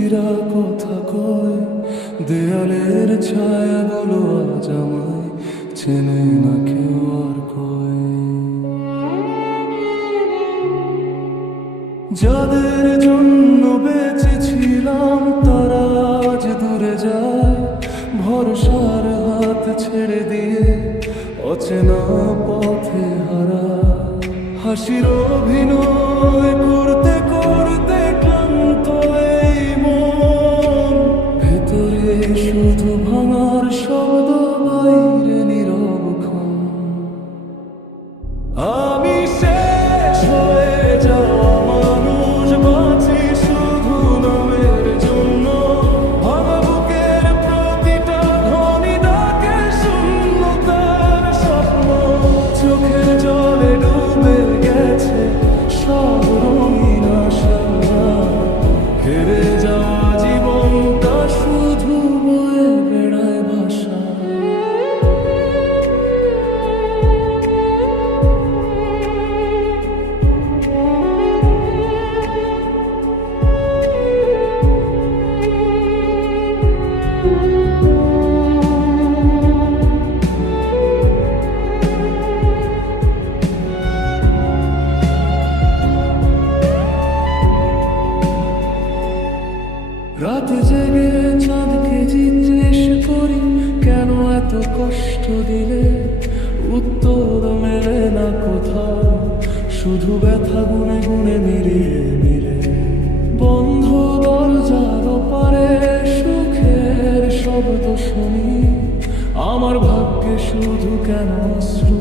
স্মৃতিরা কথা কয়, দেয়ালের ছায়াগুলো আজ আমায় চেনে না কেউ আর কয়। যাদের জন্য বেঁচেছিলাম তারা আজ দূরে যায়, ভরসার হাত ছেড়ে দিয়ে অচেনা পথে হারা। হাসির অভিনয় করতে করতে ক্লান্ত এই মন, ভেতরে শুধু ভাঙার শব্দ, বাইরে নীরব ক্ষণ। আমি শেষ হয়ে যাওয়া মানুষ, বাঁচি শুধু নামের জন্য। ভাঙা বুকের প্রতিটা ধ্বনি ডাকে শূন্যতার স্বপ্ন। চোখের জলে ডুবে গেছে সব রঙিন আশা, হেরে যাওয়া জীবনটা শুধু বয়ে বেড়ায় ভাষা। রাতে জেগে চাঁদকে জিজ্ঞেস করি, কেন এত কষ্ট দিলে? উত্তর মেলে না কোথাও, শুধু ব্যথা গুনে গুনে মিলিয়ে মিলে। বন্ধ দরজার ওপারে সুখের শব্দ শুনি, আমার ভাগ্যে শুধু কেন অশ্রু